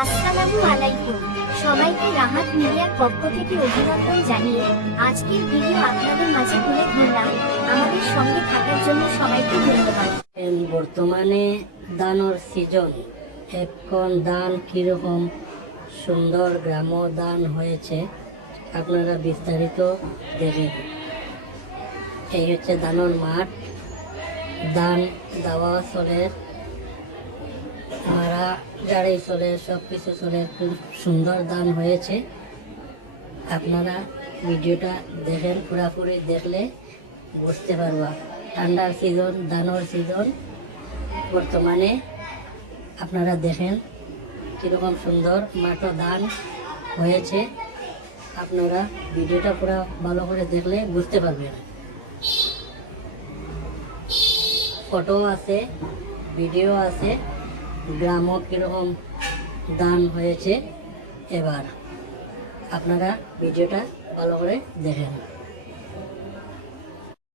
আসসালামু আলাইকুম। সবাইকে রাহাত মিডিয়ার পক্ষ থেকে অভিনন্দন জানিয়ে আজকের ভিডিও আপনাদের মাঝে তুলে ধরলাম। আমাদের সঙ্গে থাকার জন্য সবাইকে ধন্যবাদ। বর্তমানে ধানের সিজন, এখন ধান কিরকম সুন্দর গ্রাম্য ধান হয়েছে আপনারা বিস্তারিত দেখেন। এই হচ্ছে ধানের মাঠ, ধান দেওয়া চলে, মারা গাড়ি চলে, সব কিছু চলে, খুব সুন্দর ধান হয়েছে। আপনারা ভিডিওটা দেখেন, পুরাপুরি দেখলে বুঝতে পারবা। ঠান্ডার সিজন, ধানের সিজন বর্তমানে আপনারা দেখেন কীরকম সুন্দর মাঠে ধান হয়েছে। আপনারা ভিডিওটা পুরো ভালো করে দেখলে বুঝতে পারবেন। ফটো আছে, ভিডিও আছে, গ্রামও কীরকম ধান হয়েছে। এবার আপনারা ভিডিওটা ভালো করে দেখেন।